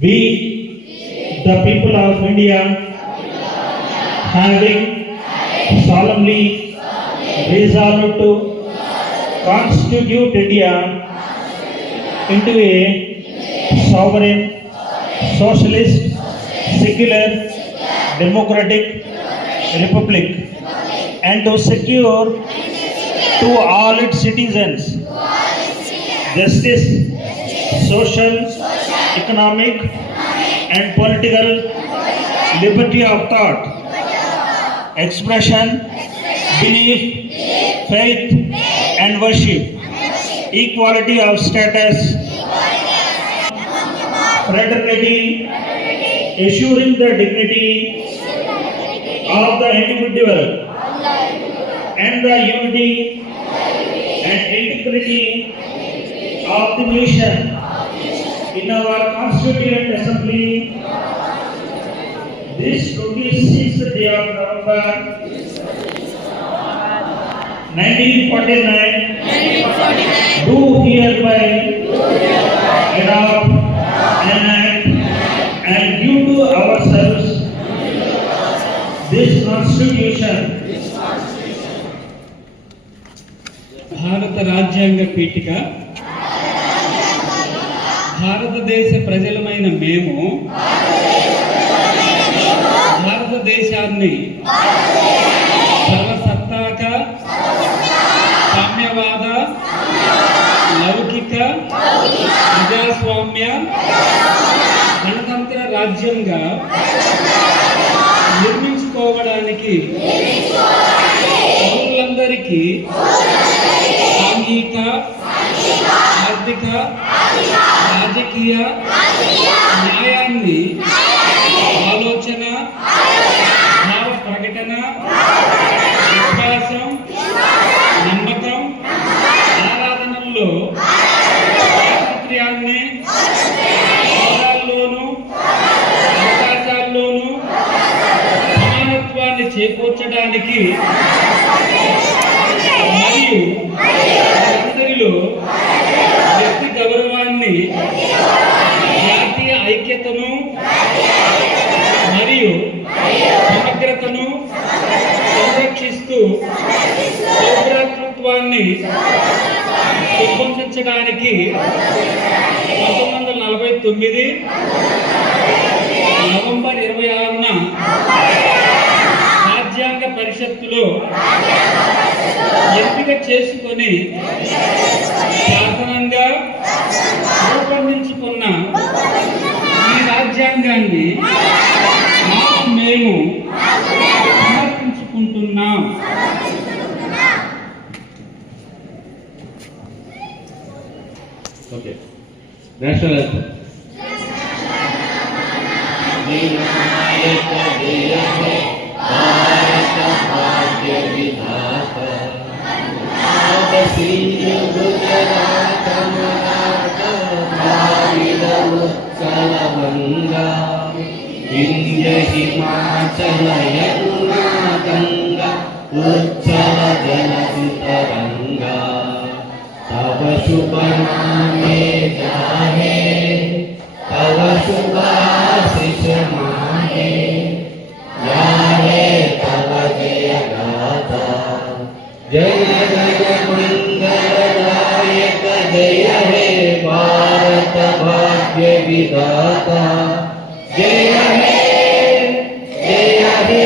We, the people of India, having solemnly resolved to constitute India into a sovereign, socialist, secular, democratic republic, and to secure to all its citizens justice, social, economic, and political liberty of thought, expression, belief, faith, and worship, equality of status, fraternity, assuring the dignity of the individual and the unity and integrity of the nation in our Constituent Assembly this 26th day of November 1949 do hereby adopt, enact, and give to ourselves this Constitution. భారత రాజ్యాంగ పీఠిక భారతదేశ ప్రజలమైన మేము భారతదేశాన్ని సర్వసత్తాక సామ్యవాద లౌకిక ప్రజాస్వామ్య గణతంత్ర రాజ్యంగా నిర్మించుకోవడానికి పౌరులందరికీ సాంఘిక, ఆర్థిక, రాజకీయ న్యాయాన్ని ఆలోచన, భావ ప్రకటన, విశ్వాసం, నమ్మకం, ఆరాధనల్లో స్వాతంత్ర్యాన్ని హోదాల్లోనూ అవకాశాల్లోనూ సమానత్వాన్ని చేకూర్చడానికి మరియు అందరిలో వ్యక్తి గౌరవాన్ని, జాతీయ ఐక్యతను మరియు సమగ్రతను సంరక్షిస్తూ సౌభ్రాతృత్వాన్ని పెంపొందించడానికి 1949 నవంబర్ 26న రాజ్యాంగ పరిషత్తులో ఎంపిక చేసుకొని శాసనంగా రూపొందించుకున్న ఈ రాజ్యాంగాన్ని మాకు మేము సమర్పించుకుంటున్నాం. Okay, national anthem. ఇంద్ర హిమాచల యమునా గంగా ఉజ్జల జలతరంగా తవ శుభ నామే జాహే తవ శుభాశిష మాహే జాహే తవ జయ గాథా జయ జయ మంగళదాయక జయ హే భారత భాగ్య విధాతా జయ హే జయ హే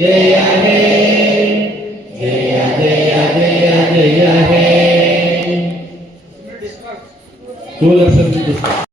జయ హే జయ జయ జయ జయ హే. 2 lakhs